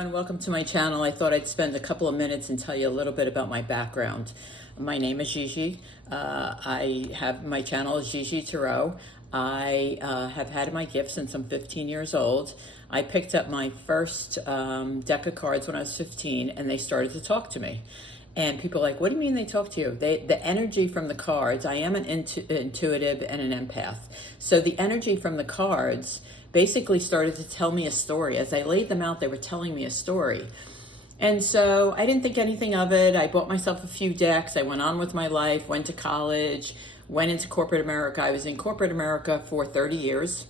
everyone, welcome to my channel. I thought I'd spend a couple of minutes and tell you a little bit about my background. My name is GIGI. My channel is GIGI Tarot. I have had my gift since I'm 15 years old. I picked up my first deck of cards when I was 15 and they started to talk to me. And people are like, what do you mean they talk to you? The energy from the cards, I am an intuitive and an empath. So the energy from the cards basically started to tell me a story. As I laid them out, they were telling me a story. And so I didn't think anything of it. I bought myself a few decks. I went on with my life, went to college, went into corporate America. I was in corporate America for 30 years.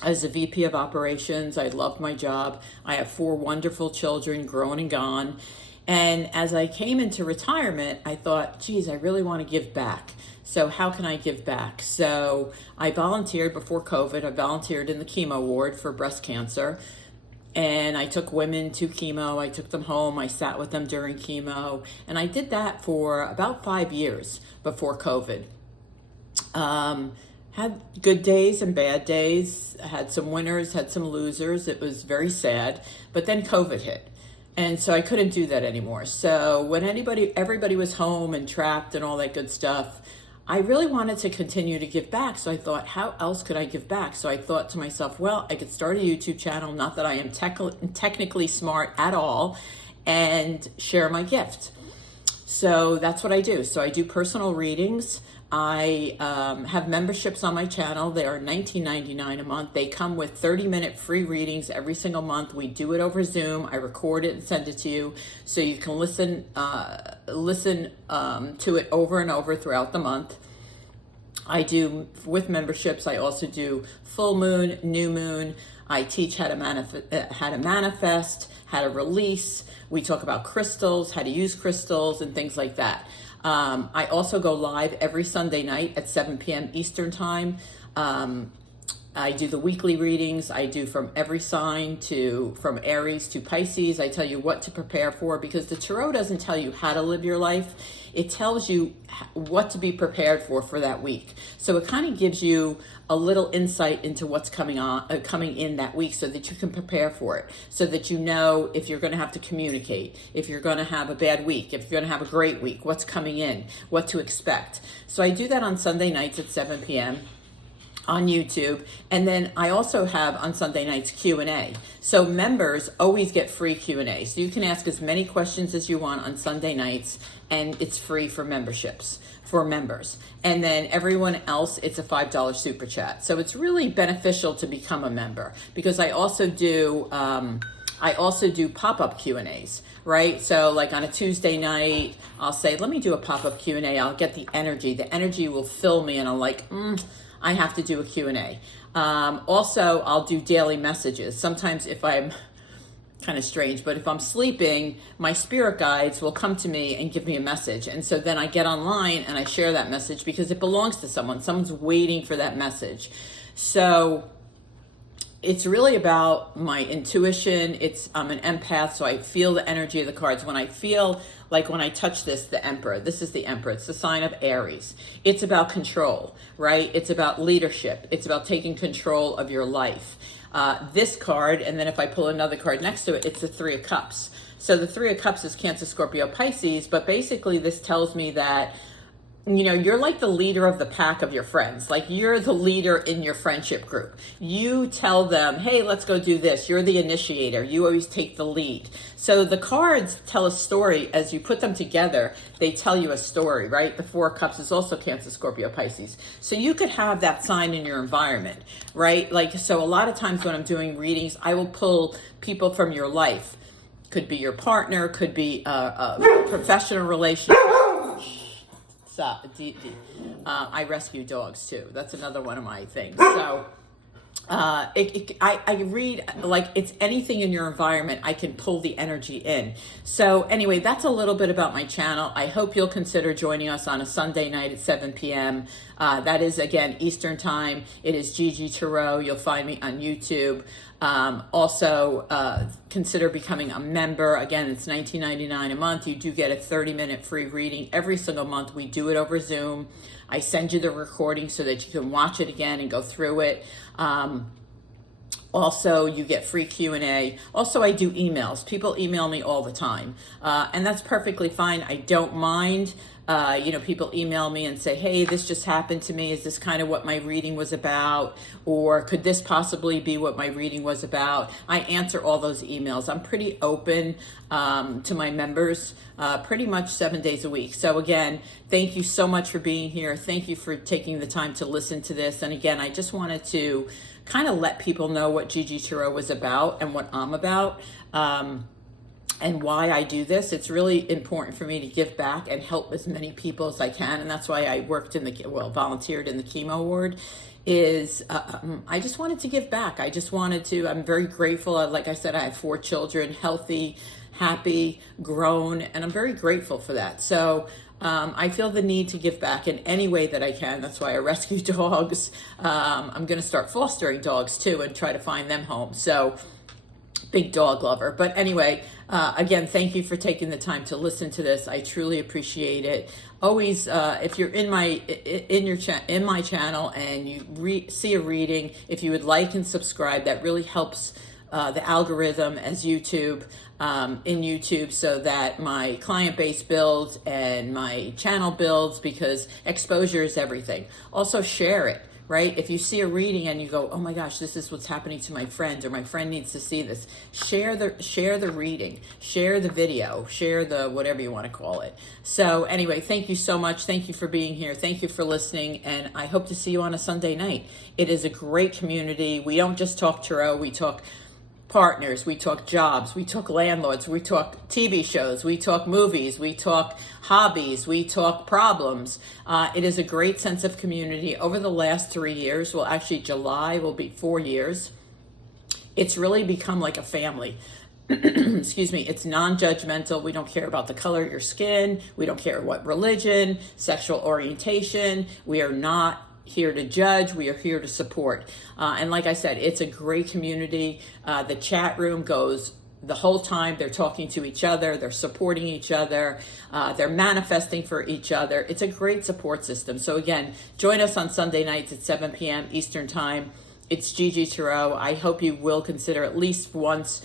As a VP of operations, I loved my job. I have 4 wonderful children, grown and gone. And as I came into retirement, I thought, geez, I really want to give back. So how can I give back? So I volunteered before COVID. I volunteered in the chemo ward for breast cancer. And I took women to chemo. I took them home. I sat with them during chemo. And I did that for about 5 years before COVID. Had good days and bad days. Had some winners, had some losers. It was very sad. But then COVID hit. And so I couldn't do that anymore. So when everybody was home and trapped and all that good stuff, I really wanted to continue to give back. So I thought, how else could I give back? So I thought to myself, well, I could start a YouTube channel, not that I am technically smart at all, and share my gift. So that's what I do. So I do personal readings. I have memberships on my channel. They are $19.99 a month. They come with 30-minute free readings every single month. We do it over Zoom. I record it and send it to you so you can listen to it over and over throughout the month. I do, with memberships, I also do full moon, new moon. I teach how to manifest, how to release. We talk about crystals, how to use crystals, and things like that. I also go live every Sunday night at 7 p.m. Eastern Time. I do the weekly readings. I do from every sign from Aries to Pisces. I tell you what to prepare for, because the Tarot doesn't tell you how to live your life. It tells you what to be prepared for that week. So it kind of gives you a little insight into what's coming in that week, so that you can prepare for it, so that you know if you're going to have to communicate, if you're going to have a bad week, if you're going to have a great week, what's coming in, what to expect. So I do that on Sunday nights at 7 p.m. on YouTube. And then I also have on Sunday nights Q&A. So members always get free Q&A. So you can ask as many questions as you want on Sunday nights, and it's free for memberships, for members. And then everyone else, it's a $5 super chat. So it's really beneficial to become a member, because I also do pop-up Q&As, right? So like on a Tuesday night, I'll say, let me do a pop-up Q&A. I'll get the energy. The energy will fill me, and I'm like, I have to do a Q&A. Also, I'll do daily messages. Sometimes if I'm kind of strange, but if I'm sleeping, my spirit guides will come to me and give me a message. And so then I get online and I share that message, because it belongs to someone. Someone's waiting for that message. So it's really about my intuition. I'm an empath, so I feel the energy of the cards. When I feel like, when I touch the Emperor, this is the Emperor. It's the sign of Aries. It's about control, right? It's about leadership. It's about taking control of your life. This card, and then if I pull another card next to it, it's the 3 of Cups. So the 3 of Cups is Cancer, Scorpio, Pisces, but basically this tells me that, you know, you're like the leader of the pack of your friends. Like, you're the leader in your friendship group. You tell them, hey, let's go do this. You're the initiator. You always take the lead. So the cards tell a story. As you put them together, they tell you a story, right? The 4 of Cups is also Cancer, Scorpio, Pisces. So you could have that sign in your environment, right? Like, so a lot of times when I'm doing readings, I will pull people from your life. Could be your partner, could be a professional relationship. I rescue dogs too. That's another one of my things. So I read, like, it's anything in your environment, I can pull the energy in. So anyway, that's a little bit about my channel. I hope you'll consider joining us on a Sunday night at 7 p.m. That is, again, Eastern Time. It is GIGI Tarot. You'll find me on YouTube. Also, consider becoming a member. Again, it's $19.99 a month. You do get a 30-minute free reading every single month. We do it over Zoom. I send you the recording so that you can watch it again and go through it. Also, you get free Q&A. Also, I do emails. People email me all the time, and that's perfectly fine. I don't mind. People email me and say, hey, this just happened to me. Is this kind of what my reading was about? Or could this possibly be what my reading was about? I answer all those emails. I'm pretty open to my members pretty much 7 days a week. So again, thank you so much for being here. Thank you for taking the time to listen to this. And again, I just wanted to kind of let people know what GIGI Tarot was about and what I'm about. And why I do this. It's really important for me to give back and help as many people as I can. And that's why I volunteered in the chemo ward. I just wanted to give back. I'm very grateful. Like I said, I have 4 children, healthy, happy, grown, and I'm very grateful for that. So I feel the need to give back in any way that I can. That's why I rescue dogs. I'm going to start fostering dogs too and try to find them homes. So big dog lover. But anyway, again, thank you for taking the time to listen to this. I truly appreciate it. Always, if you're in my channel and you see a reading, if you would like and subscribe, that really helps the algorithm as YouTube in YouTube, so that my client base builds and my channel builds, because exposure is everything. Also, share it. Right? If you see a reading and you go, oh my gosh, this is what's happening to my friend, or my friend needs to see this, share the reading, share the video, share the whatever you want to call it. So anyway, thank you so much. Thank you for being here. Thank you for listening. And I hope to see you on a Sunday night. It is a great community. We don't just talk tarot, we talk partners, we talk jobs, we talk landlords, we talk TV shows, we talk movies, we talk hobbies, we talk problems. It is a great sense of community. Over the last 3 years, well, actually July will be 4 years, it's really become like a family. Excuse me. It's non-judgmental. We don't care about the color of your skin. We don't care what religion, sexual orientation. We are not here to judge. We are here to support. And like I said, it's a great community. The chat room goes the whole time. They're talking to each other. They're supporting each other. They're manifesting for each other. It's a great support system. So again, join us on Sunday nights at 7 p.m. Eastern Time. It's GIGI Tarot. I hope you will consider at least once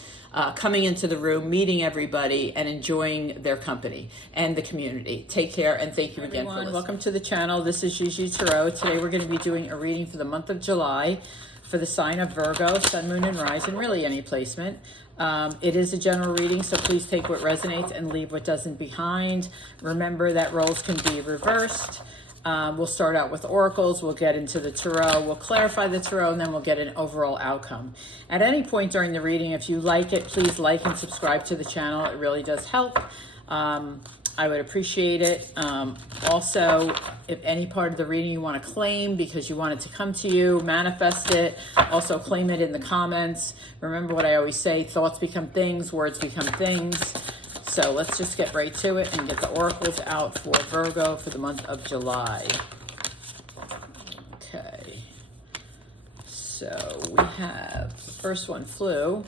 coming into the room, meeting everybody, and enjoying their company and the community. Take care, and thank you again for listening. Welcome to the channel. This is GIGI Tarot. Today we're going to be doing a reading for the month of July for the sign of Virgo, Sun, Moon, and Rise, and really any placement. It is a general reading, so please take what resonates and leave what doesn't behind. Remember that roles can be reversed. We'll start out with oracles, we'll get into the tarot, we'll clarify the tarot, and then we'll get an overall outcome. At any point during the reading, if you like it, please like and subscribe to the channel. It really does help. I would appreciate it. Also, if any part of the reading you want to claim because you want it to come to you, manifest it. Also, claim it in the comments. Remember what I always say, thoughts become things, words become things. So let's just get right to it and get the oracles out for Virgo for the month of July. Okay. So we have, the first one flew.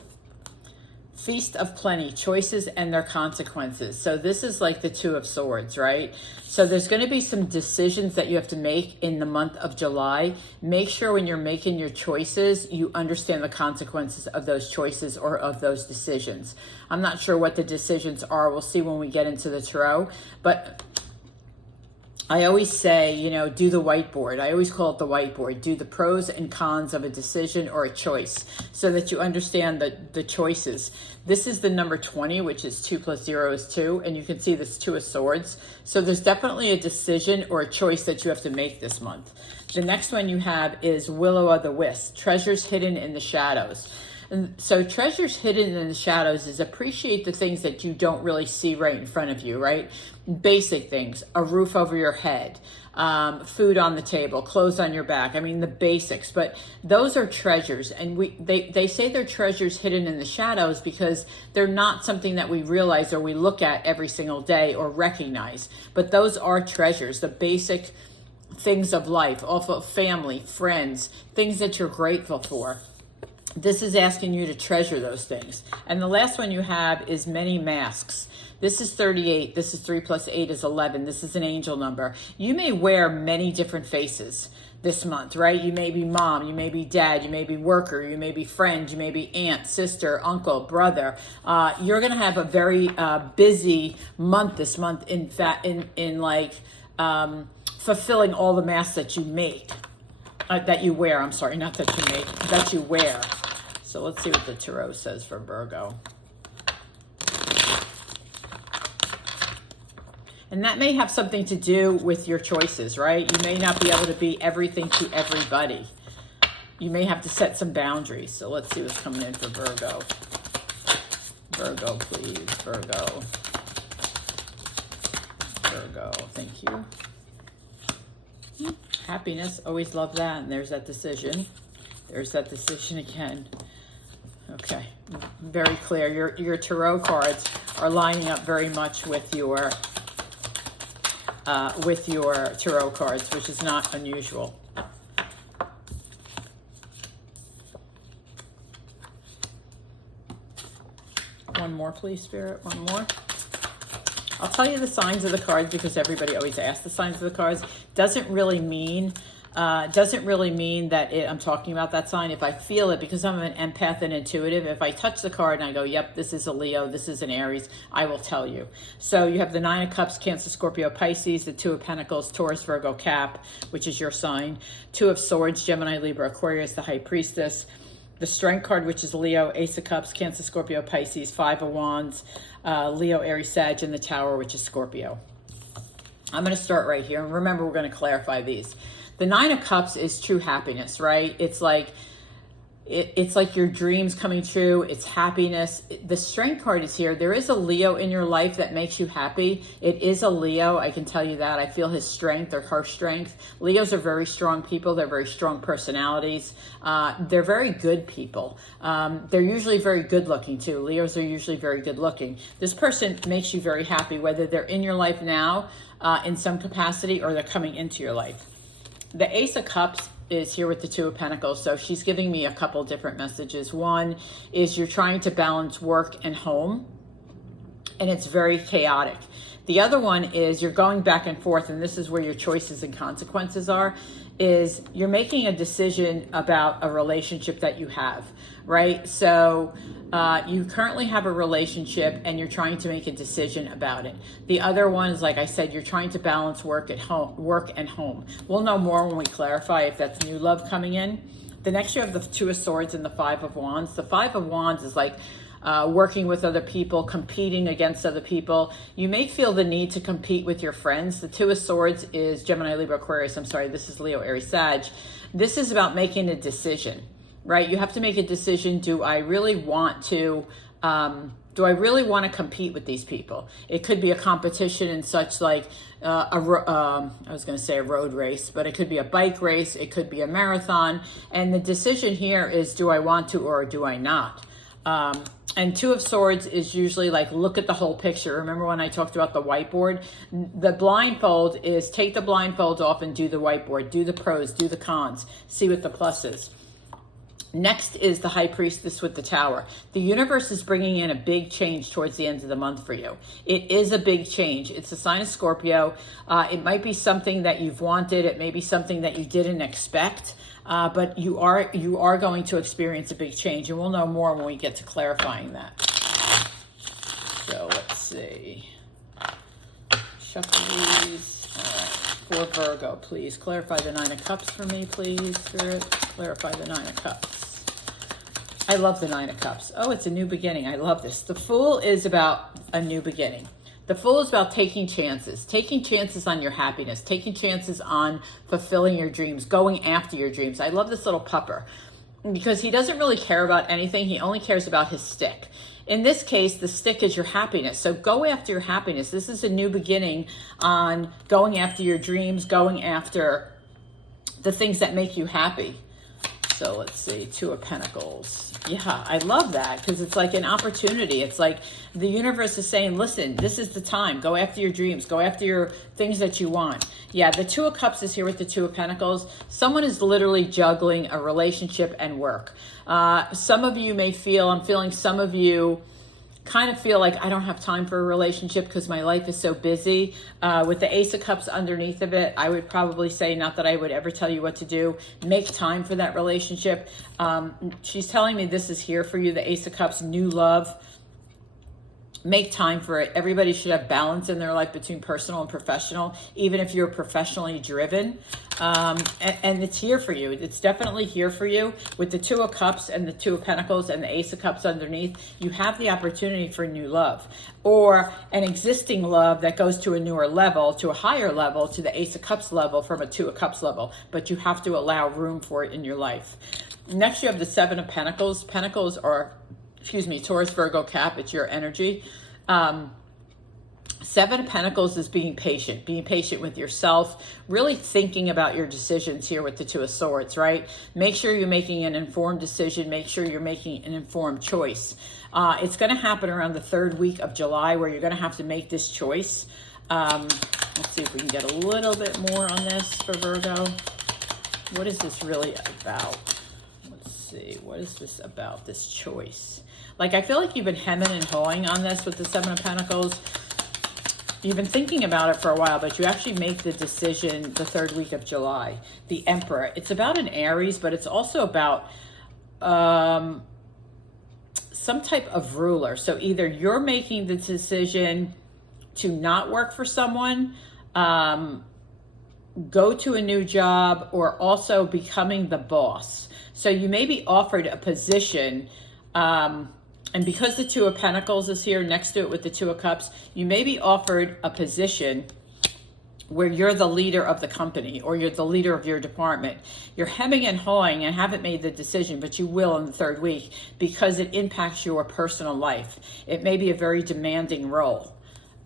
Feast of Plenty, choices and their consequences. So this is like the Two of Swords, right? So there's going to be some decisions that you have to make in the month of July. Make sure when you're making your choices, you understand the consequences of those choices or of those decisions. I'm not sure what the decisions are. We'll see when we get into the tarot. But I always say, do the whiteboard. I always call it the whiteboard. Do the pros and cons of a decision or a choice so that you understand the choices. This is the number 20, which is 2 plus 0 is 2. And you can see this Two of Swords. So there's definitely a decision or a choice that you have to make this month. The next one you have is Will-o'-the-wisp, treasures hidden in the shadows. And so treasures hidden in the shadows is appreciate the things that you don't really see right in front of you, right? Basic things, a roof over your head, food on the table, clothes on your back. I mean, the basics, but those are treasures. And they say they're treasures hidden in the shadows because they're not something that we realize or we look at every single day or recognize. But those are treasures, the basic things of life, also family, friends, things that you're grateful for. This is asking you to treasure those things. And the last one you have is many masks. This is 38. This is 3 plus 8 is 11. This is an angel number. You may wear many different faces this month, right? You may be mom, you may be dad, you may be worker, you may be friend, you may be aunt, sister, uncle, brother. You're going to have a very busy month this month, in fact, in like fulfilling all the masks that you make, that you wear. I'm sorry, not that you make, that you wear. So let's see what the Tarot says for Virgo. And that may have something to do with your choices, right? You may not be able to be everything to everybody. You may have to set some boundaries. So let's see what's coming in for Virgo. Virgo, please. Virgo. Virgo, thank you. Happiness, always love that. And there's that decision. There's that decision again. Okay, very clear. Your Tarot cards are lining up very much with your Tarot cards, which is not unusual. One more, please, Spirit. One more. I'll tell you the signs of the cards because everybody always asks the signs of the cards. Doesn't really mean that I'm talking about that sign. If I feel it, because I'm an empath and intuitive, if I touch the card and I go, yep, this is a Leo, this is an Aries, I will tell you. So you have the 9 of Cups, Cancer, Scorpio, Pisces, the 2 of Pentacles, Taurus, Virgo, Cap, which is your sign, 2 of Swords, Gemini, Libra, Aquarius, the High Priestess, the Strength card, which is Leo, Ace of Cups, Cancer, Scorpio, Pisces, 5 of Wands, Leo, Aries, Sag, and the Tower, which is Scorpio. I'm going to start right here. And remember, we're going to clarify these. The 9 of Cups is true happiness, right? It's like your dreams coming true. It's happiness. The Strength card is here. There is a Leo in your life that makes you happy. It is a Leo. I can tell you that. I feel his strength or her strength. Leos are very strong people. They're very strong personalities. They're very good people. They're usually very good looking too. Leos are usually very good looking. This person makes you very happy, whether they're in your life now in some capacity or they're coming into your life. The Ace of Cups is here with the 2 of Pentacles. So she's giving me a couple different messages. One is you're trying to balance work and home, and it's very chaotic. The other one is you're going back and forth, and this is where your choices and consequences are, is you're making a decision about a relationship that you have, right? So you currently have a relationship and you're trying to make a decision about it. The other one is, like I said, you're trying to balance work and home. We'll know more when we clarify if that's new love coming in. The next you have the 2 of Swords and the 5 of Wands. The 5 of Wands is like working with other people, competing against other people. You may feel the need to compete with your friends. The 2 of Swords is Gemini, Libra, Aquarius. I'm sorry, this is Leo, Aries, Sag. This is about making a decision, right? You have to make a decision. Do I really want to compete with these people? It could be a competition in such like I was going to say a road race, but it could be a bike race. It could be a marathon. And the decision here is, do I want to or do I not? And 2 of Swords is usually like, look at the whole picture. Remember when I talked about the whiteboard? The blindfold is take the blindfold off and do the whiteboard. Do the pros, do the cons, see what the plus is. Next is the High Priestess with the Tower. The universe is bringing in a big change towards the end of the month for you. It is a big change. It's a sign of Scorpio. It might be something that you've wanted. It may be something that you didn't expect. But you are going to experience a big change, and we'll know more when we get to clarifying that. So let's see. Shuffle these. All right. For Virgo, please clarify the 9 of Cups for me, please, Spirit. Clarify the 9 of Cups. I love the 9 of Cups. Oh, it's a new beginning. I love this. The Fool is about a new beginning. The Fool is about taking chances on your happiness, taking chances on fulfilling your dreams, going after your dreams. I love this little pupper because he doesn't really care about anything. He only cares about his stick. In this case, the stick is your happiness. So go after your happiness. This is a new beginning on going after your dreams, going after the things that make you happy. So let's see, Two of Pentacles. Yeah, I love that because it's like an opportunity. It's like the universe is saying, listen, this is the time. Go after your dreams. Go after your things that you want. Yeah, the Two of Cups is here with the Two of Pentacles. Someone is literally juggling a relationship and work. Some of you may feel, I'm feeling some of you kind of feel like I don't have time for a relationship because my life is so busy. With the Ace of Cups underneath of it, I would probably say, not that I would ever tell you what to do, make time for that relationship. She's telling me this is here for you, the Ace of Cups, new love. Make time for it. Everybody should have balance in their life between personal and professional, even if you're professionally driven. And it's here for you. It's definitely here for you. With the Two of Cups and the Two of Pentacles and the Ace of Cups underneath, you have the opportunity for new love or an existing love that goes to a newer level, to a higher level, to the Ace of Cups level from a Two of Cups level. But you have to allow room for it in your life. Next, you have the Seven of Pentacles. Pentacles are, Taurus, Virgo, Cap, it's your energy. Seven of Pentacles is being patient with yourself, really thinking about your decisions here with the Two of Swords, right? Make sure you're making an informed decision. Make sure you're making an informed choice. It's going to happen around the 3rd week of July where you're going to have to make this choice. Let's see if we can get a little bit more on this for Virgo. What is this really about? Let's see. What is this about, this choice? Like, I feel like you've been hemming and hawing on this with the Seven of Pentacles. You've been thinking about it for a while, but you actually make the decision the 3rd week of July. The Emperor. It's about an Aries, but it's also about some type of ruler. So either you're making the decision to not work for someone, go to a new job, or also becoming the boss. So you may be offered a position, and because the Two of Pentacles is here next to it with the Two of Cups, you may be offered a position where you're the leader of the company or you're the leader of your department. You're hemming and hawing and haven't made the decision, but you will in the 3rd week because it impacts your personal life. It may be a very demanding role.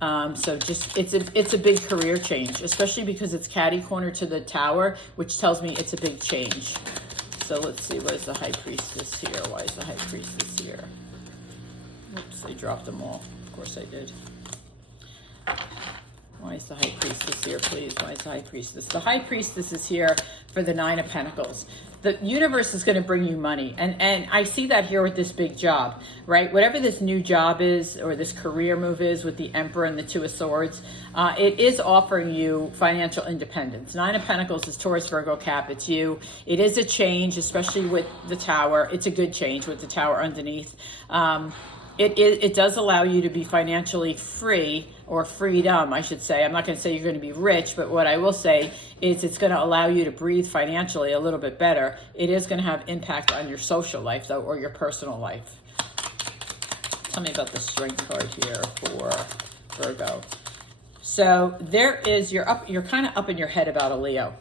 So just, it's a big career change, especially because it's catty corner to the Tower, which tells me it's a big change. So let's see, what is the High Priestess here? Why is the High Priestess here? Oops, I dropped them all. Of course I did. Why is the High Priestess here, please? Why is the High Priestess? The High Priestess is here for the Nine of Pentacles. The universe is going to bring you money. And I see that here with this big job, right? Whatever this new job is or this career move is with the Emperor and the Two of Swords, it is offering you financial independence. Nine of Pentacles is Taurus, Virgo, Cap. It's you. It is a change, especially with the Tower. It's a good change with the Tower underneath. It does allow you to be financially free, or freedom, I should say. I'm not going to say you're going to be rich, but what I will say is it's going to allow you to breathe financially a little bit better. It is going to have impact on your social life, though, or your personal life. Tell me about the Strength card here for Virgo. So there is, you're kind of up in your head about a Leo.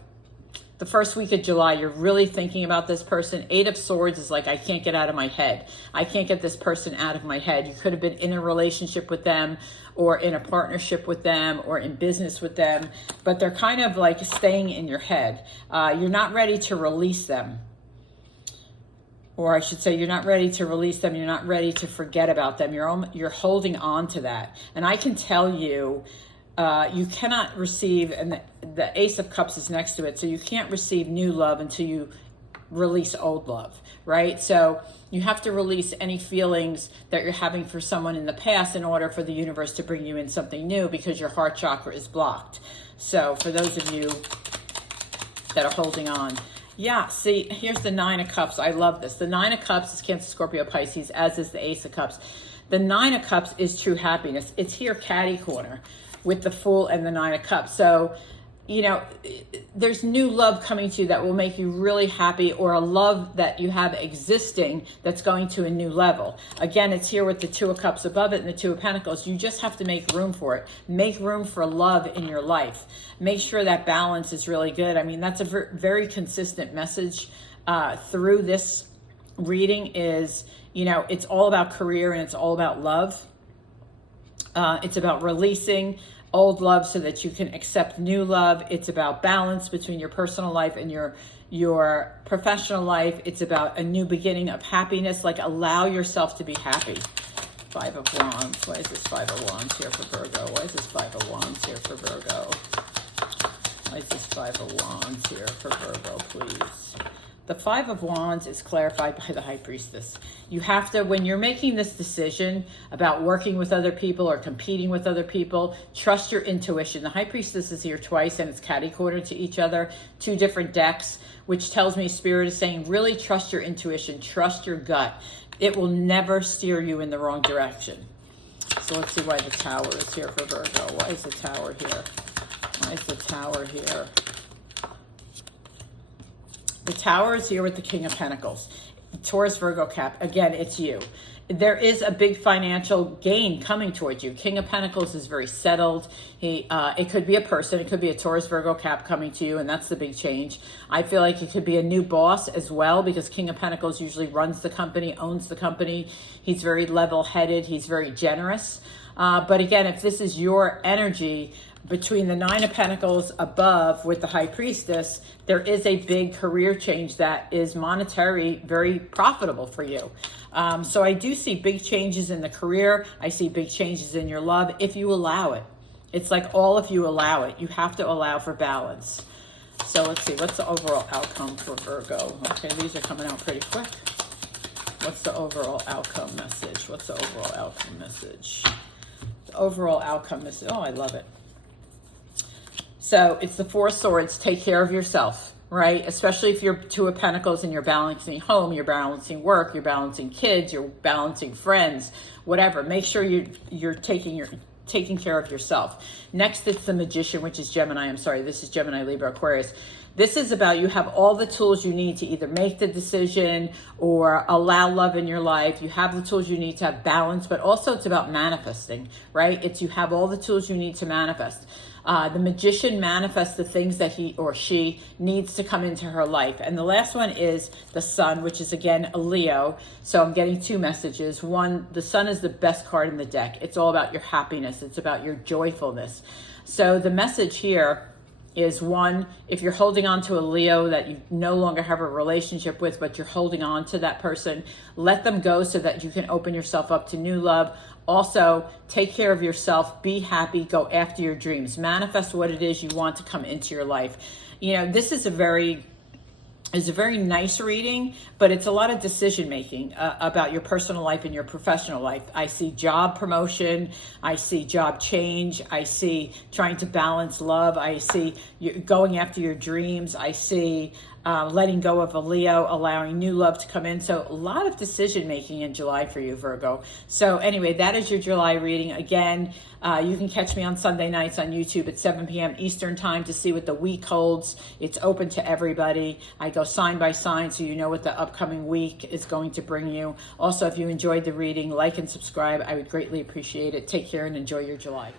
The 1st week of July, you're really thinking about this person. 8 of Swords is like, I can't get out of my head. I can't get this person out of my head. You could have been in a relationship with them or in a partnership with them or in business with them, but they're kind of like staying in your head. You're not ready to release them. Or I should say, you're not ready to release them. You're not ready to forget about them. You're holding on to that. And I can tell you, you cannot receive, and the Ace of Cups is next to it, so you can't receive new love until you release old love, right? So you have to release any feelings that you're having for someone in the past in order for the universe to bring you in something new, because your heart chakra is blocked. So for those of you that are holding on, yeah, see, here's the Nine of Cups. I love this. The Nine of Cups is Cancer, Scorpio, Pisces, as is the Ace of Cups. The Nine of Cups is true happiness. It's here catty corner with the Fool and the Nine of Cups. So, you know, there's new love coming to you that will make you really happy, or a love that you have existing that's going to a new level. Again, it's here with the Two of Cups above it and the Two of Pentacles. You just have to make room for it. Make room for love in your life. Make sure that balance is really good. I mean, that's a very consistent message through this reading is, you know, it's all about career and it's all about love. It's about releasing old love so that you can accept new love. It's about balance between your personal life and your professional life. It's about a new beginning of happiness. Like, allow yourself to be happy. Five of Wands. Why is this Five of Wands here for Virgo? Why is this Five of Wands here for Virgo? Why is this Five of Wands here for Virgo, please? The Five of Wands is clarified by the High Priestess. You have to, when you're making this decision about working with other people or competing with other people, trust your intuition. The High Priestess is here twice, and it's catty-cornered to each other, two different decks, which tells me Spirit is saying, really trust your intuition, trust your gut. It will never steer you in the wrong direction. So let's see why the Tower is here for Virgo. Why is the Tower here? Why is the Tower here? The Tower is here with the King of Pentacles. Taurus, Virgo, Cap. Again, it's you. There is a big financial gain coming towards you. King of Pentacles is very settled. It could be a person. It could be a Taurus, Virgo, Cap coming to you, and that's the big change. I feel like it could be a new boss as well, because King of Pentacles usually runs the company, owns the company. He's very level-headed. He's very generous. But again, if this is your energy, between the Nine of Pentacles above with the High Priestess, there is a big career change that is monetary, very profitable for you. So I do see big changes in the career. I see big changes in your love if you allow it. It's like all if you allow it. You have to allow for balance. So let's see, what's the overall outcome for Virgo? Okay, these are coming out pretty quick. What's the overall outcome message? What's the overall outcome message? The overall outcome message, oh, I love it. So it's the Four of Swords. Take care of yourself, right? Especially if you're Two of Pentacles and you're balancing home, you're balancing work, you're balancing kids, you're balancing friends, whatever. Make sure you're taking care of yourself. Next, it's the Magician, which is Gemini. I'm sorry, this is Gemini, Libra, Aquarius. This is about you have all the tools you need to either make the decision or allow love in your life. You have the tools you need to have balance, but also it's about manifesting, right? It's you have all the tools you need to manifest. The Magician manifests the things that he or she needs to come into her life. And the last one is the Sun, which is again a Leo. So I'm getting two messages. One, the Sun is the best card in the deck. It's all about your happiness. It's about your joyfulness. So the message here is, one, if you're holding on to a Leo that you no longer have a relationship with, but you're holding on to that person, let them go so that you can open yourself up to new love. Also, take care of yourself, be happy, go after your dreams, manifest what it is you want to come into your life. You know, this is a very nice reading, but it's a lot of decision making about your personal life and your professional life. I see job promotion, I see job change, I see trying to balance love, I see you going after your dreams, I see letting go of a Leo, allowing new love to come in. So a lot of decision making in July for you, Virgo. So anyway, that is your July reading. Again, you can catch me on Sunday nights on YouTube at 7 p.m. Eastern time to see what the week holds. It's open to everybody. I go sign by sign so you know what the upcoming week is going to bring you. Also, if you enjoyed the reading, like and subscribe. I would greatly appreciate it. Take care and enjoy your July.